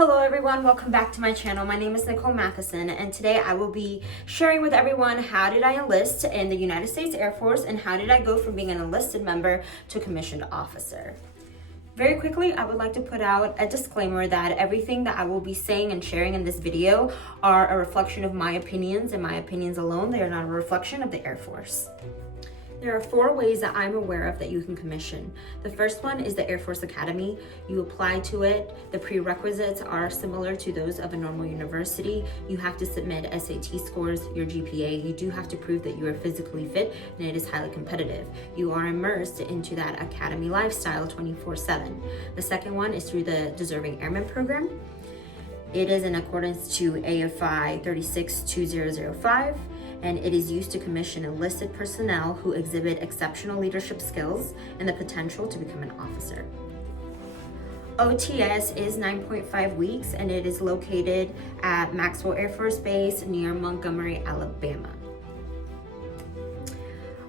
Hello everyone, welcome back to my channel. My name is Nicole Matheson, and today I will be sharing with everyone how did I enlist in the United States Air Force and how did I go from being an enlisted member to a commissioned officer. Very quickly, I would like to put out a disclaimer that everything that I will be saying and sharing in this video are a reflection of my opinions and my opinions alone. They are not a reflection of the Air Force. There are 4 ways that I'm aware of that you can commission. The first one is the Air Force Academy. You apply to it. The prerequisites are similar to those of a normal university. You have to submit SAT scores, your GPA. You do have to prove that you are physically fit, and it is highly competitive. You are immersed into that academy lifestyle 24/7. The second one is through the Deserving Airman Program. It is in accordance to AFI 362005. And it is used to commission enlisted personnel who exhibit exceptional leadership skills and the potential to become an officer. OTS is 9.5 weeks, and it is located at Maxwell Air Force Base near Montgomery, Alabama.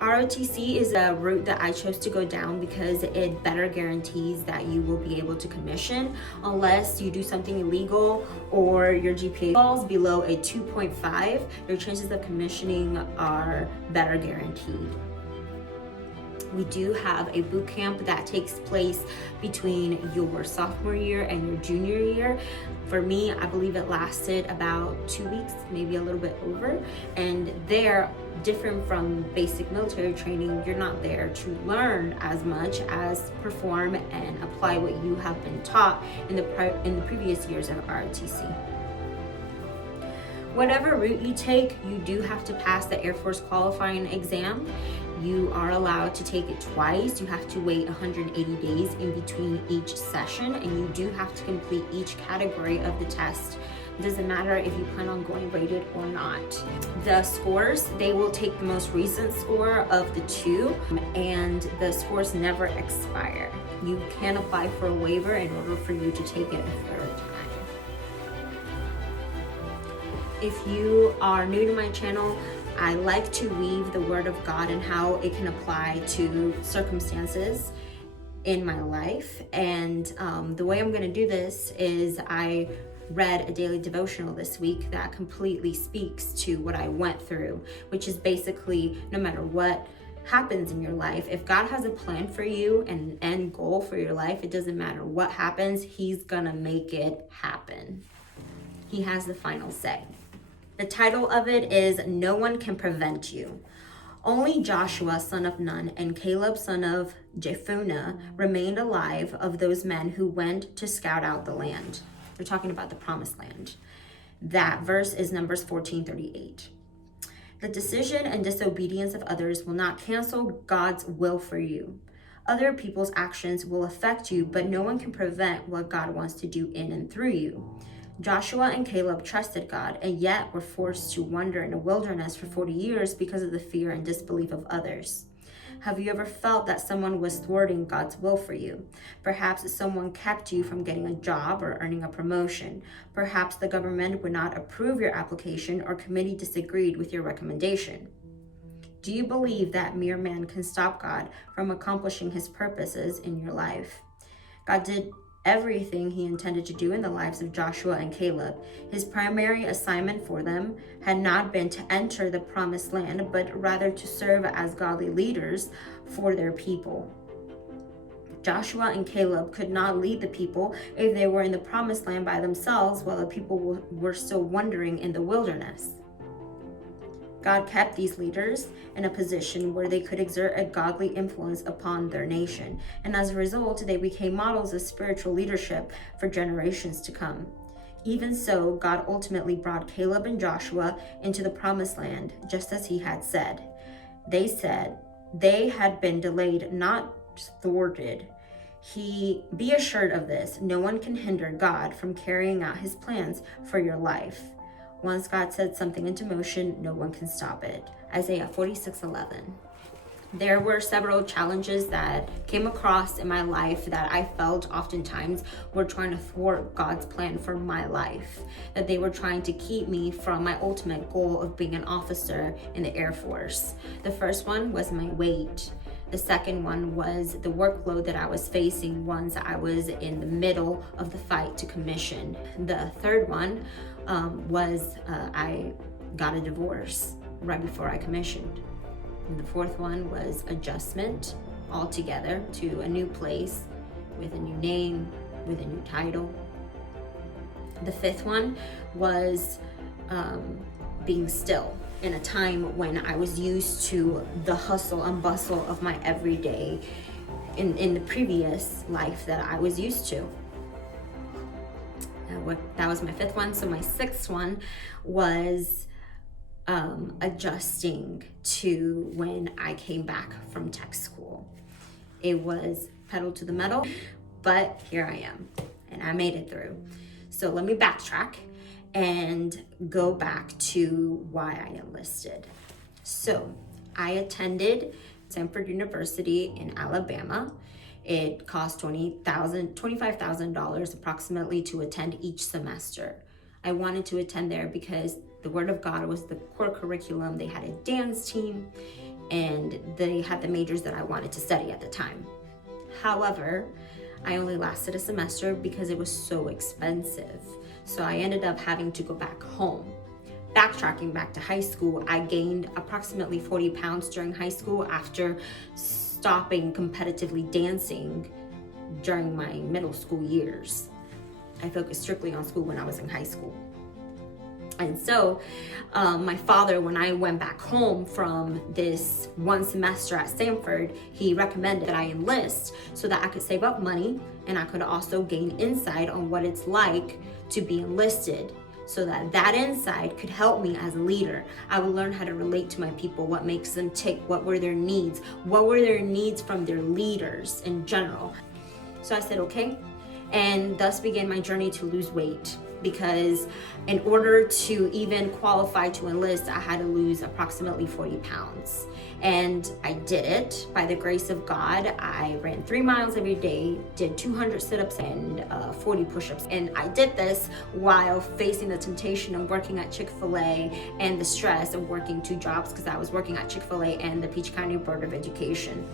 ROTC is a route that I chose to go down because it better guarantees that you will be able to commission unless you do something illegal or your GPA falls below a 2.5. Your chances of commissioning are better guaranteed. We do have a boot camp that takes place between your sophomore year and your junior year. For me, I believe it lasted about 2 weeks, maybe a little bit over. And they're different from basic military training. You're not there to learn as much as perform and apply what you have been taught in the previous years of ROTC. Whatever route you take, you do have to pass the Air Force qualifying exam. You are allowed to take it twice. You have to wait 180 days in between each session, and you do have to complete each category of the test. It doesn't matter if you plan on going rated or not. The scores, they will take the most recent score of the 2, and the scores never expire. You can apply for a waiver in order for you to take it a third time. If you are new to my channel, I like to weave the Word of God and how it can apply to circumstances in my life. And the way I'm going to do this is I read a daily devotional this week that completely speaks to what I went through, which is basically no matter what happens in your life, if God has a plan for you and an end goal for your life, it doesn't matter what happens, He's going to make it happen. He has the final say. The title of it is No One Can Prevent You. Only Joshua, son of Nun, and Caleb, son of Jephunneh, remained alive of those men who went to scout out the land. We're talking about the promised land. That verse is Numbers 14:38. The decision and disobedience of others will not cancel God's will for you. Other people's actions will affect you, but no one can prevent what God wants to do in and through you. Joshua and Caleb trusted God and yet were forced to wander in the wilderness for 40 years because of the fear and disbelief of others. Have you ever felt that someone was thwarting God's will for you? Perhaps someone kept you from getting a job or earning a promotion. Perhaps the government would not approve your application or committee disagreed with your recommendation. Do you believe that mere man can stop God from accomplishing His purposes in your life? God did everything He intended to do in the lives of Joshua and Caleb. His primary assignment for them had not been to enter the promised land, but rather to serve as godly leaders for their people. Joshua and Caleb could not lead the people if they were in the promised land by themselves while the people were still wandering in the wilderness. God kept these leaders in a position where they could exert a godly influence upon their nation, and as a result, they became models of spiritual leadership for generations to come. Even so, God ultimately brought Caleb and Joshua into the promised land, just as He had said. They said they had been delayed, not thwarted. Be assured of this: no one can hinder God from carrying out His plans for your life. Once God set something into motion, no one can stop it. Isaiah 46:11. There were several challenges that came across in my life that I felt oftentimes were trying to thwart God's plan for my life, that they were trying to keep me from my ultimate goal of being an officer in the Air Force. The first one was my weight. The second one was the workload that I was facing once I was in the middle of the fight to commission. The third one was I got a divorce right before I commissioned. And the fourth one was adjustment altogether to a new place with a new name, with a new title. The fifth one was being still in a time when I was used to the hustle and bustle of my everyday in the previous life that I was used to. That was my fifth one. So my sixth one was adjusting to when I came back from tech school. It was pedal to the metal, but here I am, and I made it through. So let me backtrack and go back to why I enlisted. So I attended Stanford University in Alabama. It cost $25,000 approximately to attend each semester. I wanted to attend there because the Word of God was the core curriculum. They had a dance team, and they had the majors that I wanted to study at the time. However, I only lasted a semester because it was so expensive. So I ended up having to go back home. Backtracking back to high school, I gained approximately 40 pounds during high school after stopping competitively dancing during my middle school years. I focused strictly on school when I was in high school. And so my father, when I went back home from this one semester at Stanford, he recommended that I enlist so that I could save up money and I could also gain insight on what it's like to be enlisted, so that that insight could help me as a leader. I would learn how to relate to my people, what makes them tick, what were their needs from their leaders in general. So I said, okay. And thus began my journey to lose weight, because in order to even qualify to enlist, I had to lose approximately 40 pounds. And I did it by the grace of God. I ran 3 miles every day, did 200 sit-ups and 40 push-ups. And I did this while facing the temptation of working at Chick-fil-A and the stress of working 2 jobs, because I was working at Chick-fil-A and the Peach County Board of Education.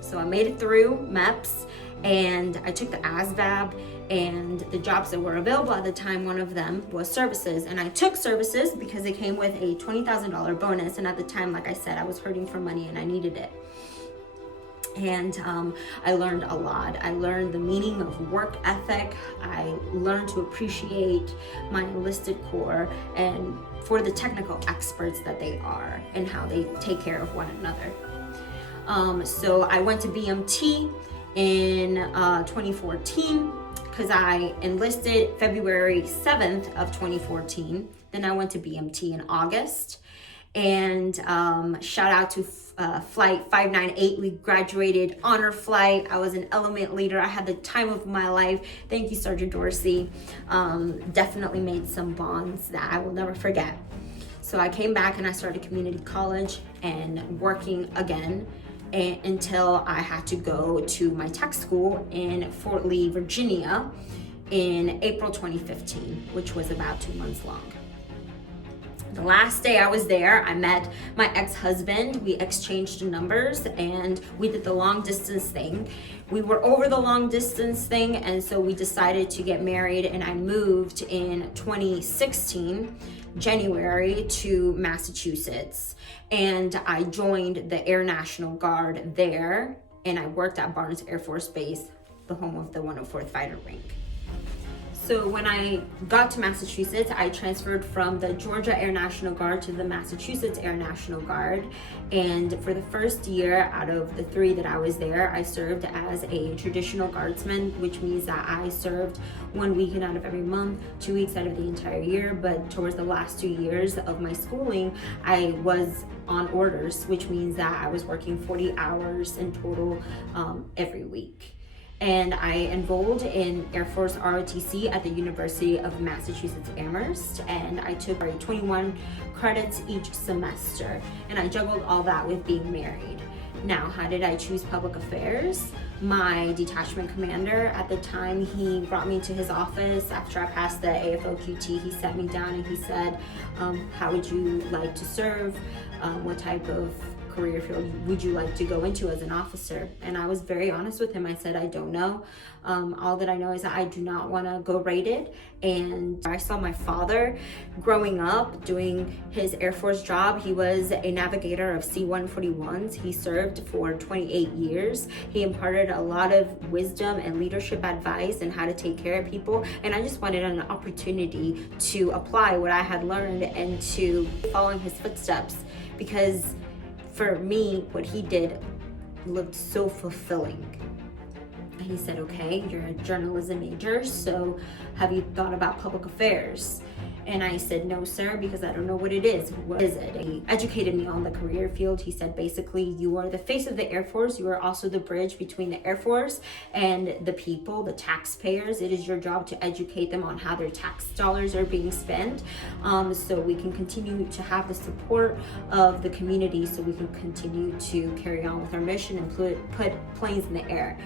So I made it through MEPS, and I took the ASVAB, and the jobs that were available at the time, one of them was services. And I took services because it came with a $20,000 bonus. And at the time, like I said, I was hurting for money and I needed it. And I learned a lot. I learned the meaning of work ethic. I learned to appreciate my enlisted corps and for the technical experts that they are and how they take care of one another. So I went to BMT in 2014 because I enlisted February 7th of 2014. Then I went to BMT in August. And shout out to Flight 598. We graduated honor flight. I was an element leader. I had the time of my life. Thank you, Sergeant Dorsey. Definitely made some bonds that I will never forget. So I came back and I started community college and working again until I had to go to my tech school in Fort Lee, Virginia in April 2015, which was about 2 months long. The last day I was there, I met my ex-husband. We exchanged numbers and we did the long distance thing. We were over the long distance thing, and so we decided to get married, and I moved in 2016, January, to Massachusetts. And I joined the Air National Guard there, and I worked at Barnes Air Force Base, the home of the 104th Fighter Wing. So when I got to Massachusetts, I transferred from the Georgia Air National Guard to the Massachusetts Air National Guard. And for the first year out of the 3 that I was there, I served as a traditional guardsman, which means that I served 1 weekend out of every month, 2 weeks out of the entire year. But towards the last 2 years of my schooling, I was on orders, which means that I was working 40 hours in total every week. And I enrolled in Air Force ROTC at the University of Massachusetts Amherst, and I took 21 credits each semester, and I juggled all that with being married. Now, how did I choose public affairs? My detachment commander at the time, he brought me to his office after I passed the AFOQT. He sat me down and he said, how would you like to serve? What type of career field would you like to go into as an officer? And I was very honest with him. I said, I don't know. All that I know is that I do not want to go rated. And I saw my father growing up doing his Air Force job. He was a navigator of C-141s. He served for 28 years. He imparted a lot of wisdom and leadership advice and how to take care of people. And I just wanted an opportunity to apply what I had learned and to follow in his footsteps, because for me, what he did looked so fulfilling. He said, okay, you're a journalism major, so have you thought about public affairs? And I said, no, sir, because I don't know what it is. What is it? He educated me on the career field. He said, basically, you are the face of the Air Force. You are also the bridge between the Air Force and the people, the taxpayers. It is your job to educate them on how their tax dollars are being spent, so we can continue to have the support of the community, so we can continue to carry on with our mission and put planes in the air.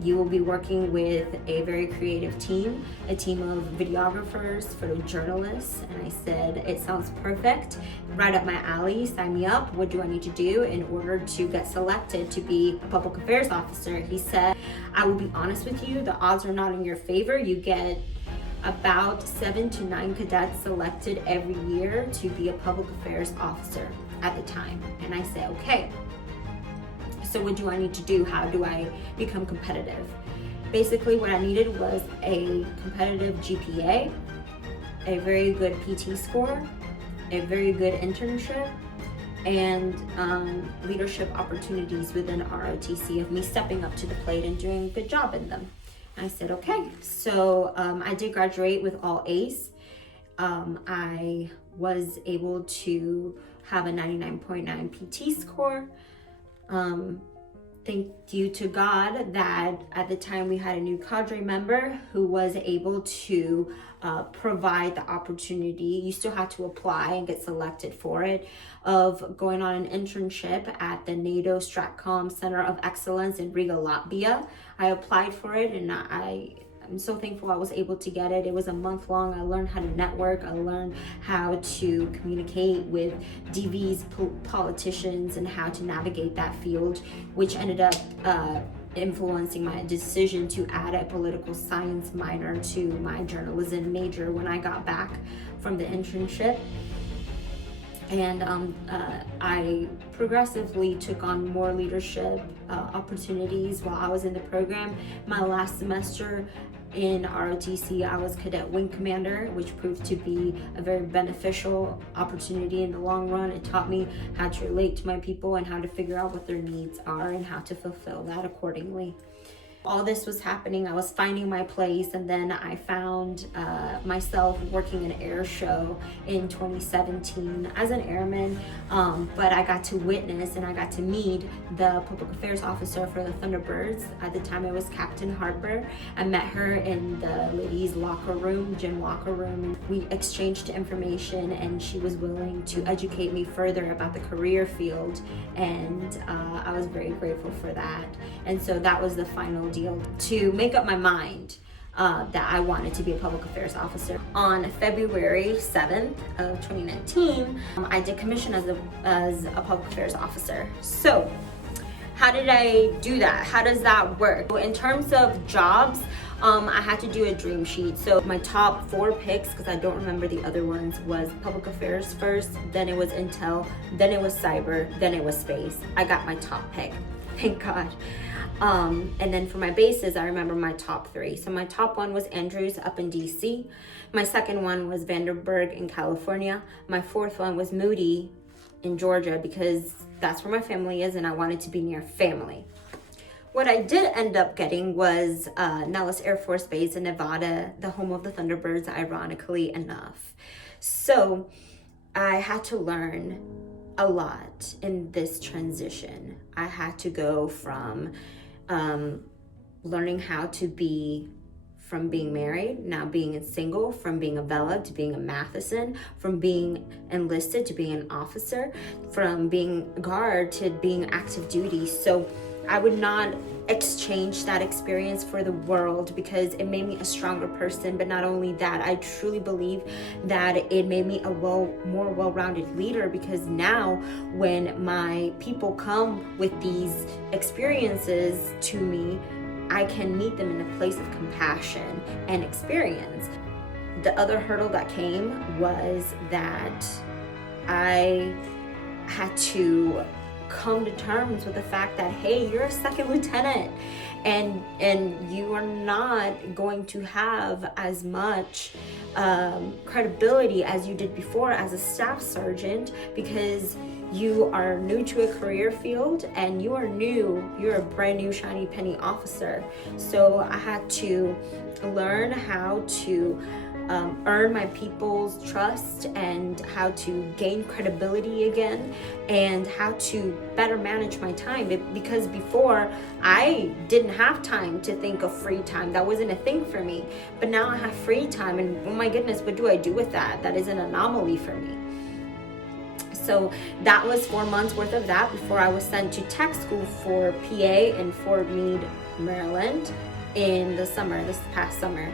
You will be working with a very creative team, a team of videographers, photojournalists. And I said, it sounds perfect, right up my alley, sign me up. What do I need to do in order to get selected to be a public affairs officer? He said, I will be honest with you, the odds are not in your favor. You get about 7 to 9 cadets selected every year to be a public affairs officer at the time. And I said, okay. So what do I need to do? How do I become competitive? Basically, what I needed was a competitive GPA, a very good PT score, a very good internship, and leadership opportunities within ROTC of me stepping up to the plate and doing a good job in them. And I said, okay. So I did graduate with all A's. I was able to have a 99.9 PT score. Thank you to God that at the time we had a new cadre member who was able to provide the opportunity. You still had to apply and get selected for it, of going on an internship at the NATO Stratcom Center of Excellence in Riga, Latvia. I applied for it, and I'm so thankful I was able to get it. It was a month long. I learned how to network. I learned how to communicate with DVs, politicians, and how to navigate that field, which ended up influencing my decision to add a political science minor to my journalism major when I got back from the internship. And I progressively took on more leadership opportunities while I was in the program. My last semester in ROTC, I was cadet wing commander, which proved to be a very beneficial opportunity in the long run. It taught me how to relate to my people and how to figure out what their needs are and how to fulfill that accordingly. All this was happening. I was finding my place, and then I found myself working an Airshow in 2017 as an airman, but I got to witness and I got to meet the public affairs officer for the Thunderbirds. At the time it was Captain Harper. I met her in the ladies locker room, gym locker room, and we exchanged information, and she was willing to educate me further about the career field, and I was very grateful for that. And so that was the final deal to make up my mind that I wanted to be a public affairs officer. On February 7th of 2019, I did commission as a public affairs officer. So how did I do that? How does that work? In terms of jobs, I had to do a dream sheet. So my top 4 picks, because I don't remember the other ones, was public affairs first, then it was intel, then it was cyber, then it was space. I got my top pick, thank God. And then for my bases, I remember my top 3. So my top 1 was Andrews up in DC. My second one was Vandenberg in California. My 4th one was Moody in Georgia, because that's where my family is and I wanted to be near family. What I did end up getting was Nellis Air Force Base in Nevada, the home of the Thunderbirds, ironically enough. So I had to learn a lot in this transition. I had to go from learning how to be, from being married, now being a single, from being a Vela to being a Matheson, from being enlisted to being an officer, from being a guard to being active duty. So I would not exchange that experience for the world, because it made me a stronger person. But not only that, I truly believe that it made me a more well-rounded leader, because now when my people come with these experiences to me, I can meet them in a place of compassion and experience. The other hurdle that came was that I had to come to terms with the fact that, hey, you're a second lieutenant, and you are not going to have as much credibility as you did before as a staff sergeant, because you are new to a career field and you're a brand new shiny penny officer. So I had to learn how to earn my people's trust, and how to gain credibility again, and how to better manage my time. Because before, I didn't have time to think of free time. That wasn't a thing for me. But now I have free time, and oh my goodness, what do I do with that? That is an anomaly for me. So that was 4 months worth of that before I was sent to tech school for PA in Fort Meade, Maryland in the summer, this past summer.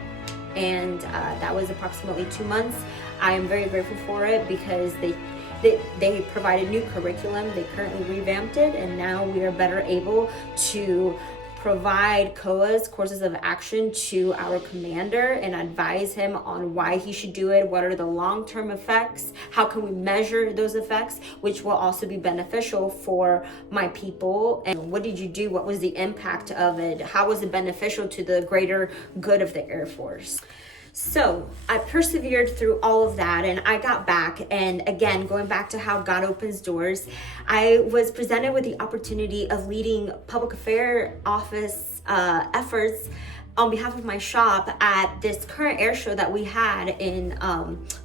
And that was approximately 2 months. I am very grateful for it, because they provided new curriculum. They currently revamped it, and now we are better able to provide COAs, courses of action, to our commander and advise him on why he should do it, what are the long-term effects, how can we measure those effects, which will also be beneficial for my people. And what did you do? What was the impact of it? How was it beneficial to the greater good of the Air Force? So I persevered through all of that, and I got back. And again, going back to how God opens doors, I was presented with the opportunity of leading public affairs office efforts on behalf of my shop at this current air show that we had in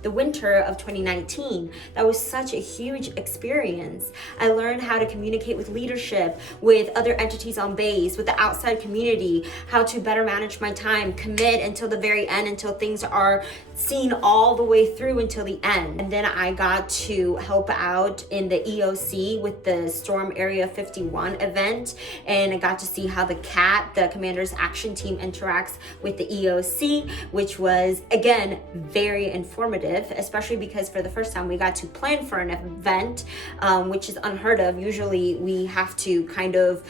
the winter of 2019. That was such a huge experience. I learned how to communicate with leadership, with other entities on base, with the outside community, how to better manage my time, commit until the very end, until things are seen all the way through until the end. And then I got to help out in the EOC with the Storm Area 51 event, and I got to see how the CAT, the Commander's Action Team, interacts with the EOC, which was, again, very informative, especially because for the first time we got to plan for an event, which is unheard of. Usually we have to kind of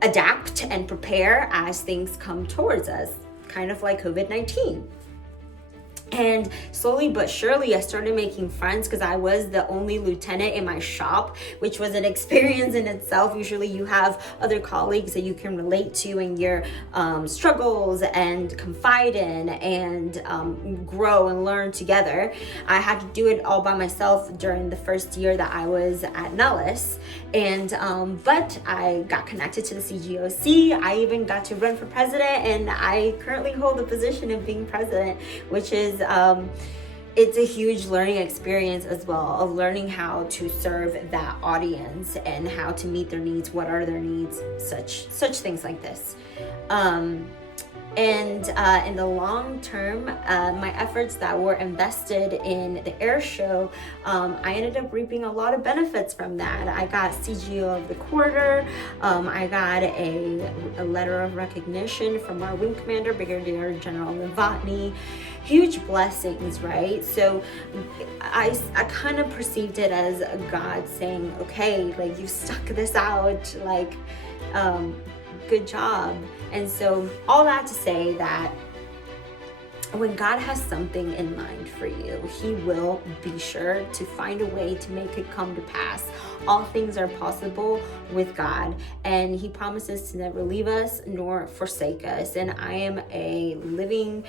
adapt and prepare as things come towards us, kind of like COVID-19. And slowly but surely, I started making friends, because I was the only lieutenant in my shop, which was an experience in itself. Usually you have other colleagues that you can relate to in your struggles and confide in and grow and learn together. I had to do it all by myself during the first year that I was at Nellis. And but I got connected to the CGOC. I even got to run for president, and I currently hold the position of being president, which is it's a huge learning experience as well, of learning how to serve that audience and how to meet their needs, what are their needs, such things like this. And in the long term, my efforts that were invested in the air show, I ended up reaping a lot of benefits from that. I got CGO of the quarter. I got a letter of recognition from our wing commander, Brigadier General Novotny. Huge blessings, right? So I kind of perceived it as God saying, okay, like, you stuck this out, like, good job. And so all that to say that when God has something in mind for you, He will be sure to find a way to make it come to pass. All things are possible with God, and He promises to never leave us nor forsake us. And I am a living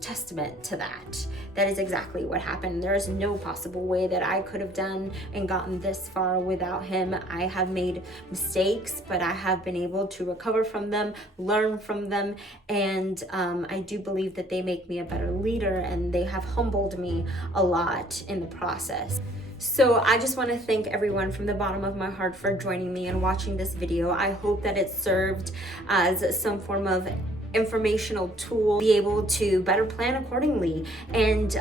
testament to that. That is exactly what happened. There is no possible way that I could have done and gotten this far without Him. I have made mistakes, but I have been able to recover from them, learn from them, and I do believe that they make me a better leader, and they have humbled me a lot in the process. So I just want to thank everyone from the bottom of my heart for joining me and watching this video. I hope that it served as some form of informational tool, be able to better plan accordingly. And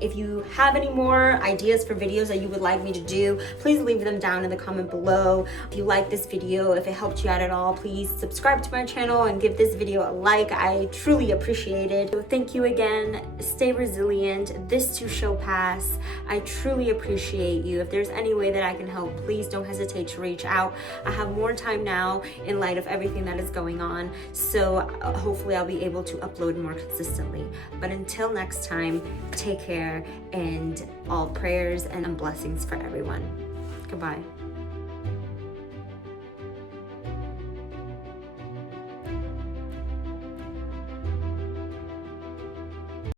if you have any more ideas for videos that you would like me to do, please leave them down in the comment below. If you like this video, if it helped you out at all, please subscribe to my channel and give this video a like. I truly appreciate it. So thank you again. Stay resilient. This too shall pass. I truly appreciate you. If there's any way that I can help, please don't hesitate to reach out. I have more time now in light of everything that is going on, so hopefully I'll be able to upload more consistently. But until next time, take care, and all prayers and blessings for everyone. Goodbye.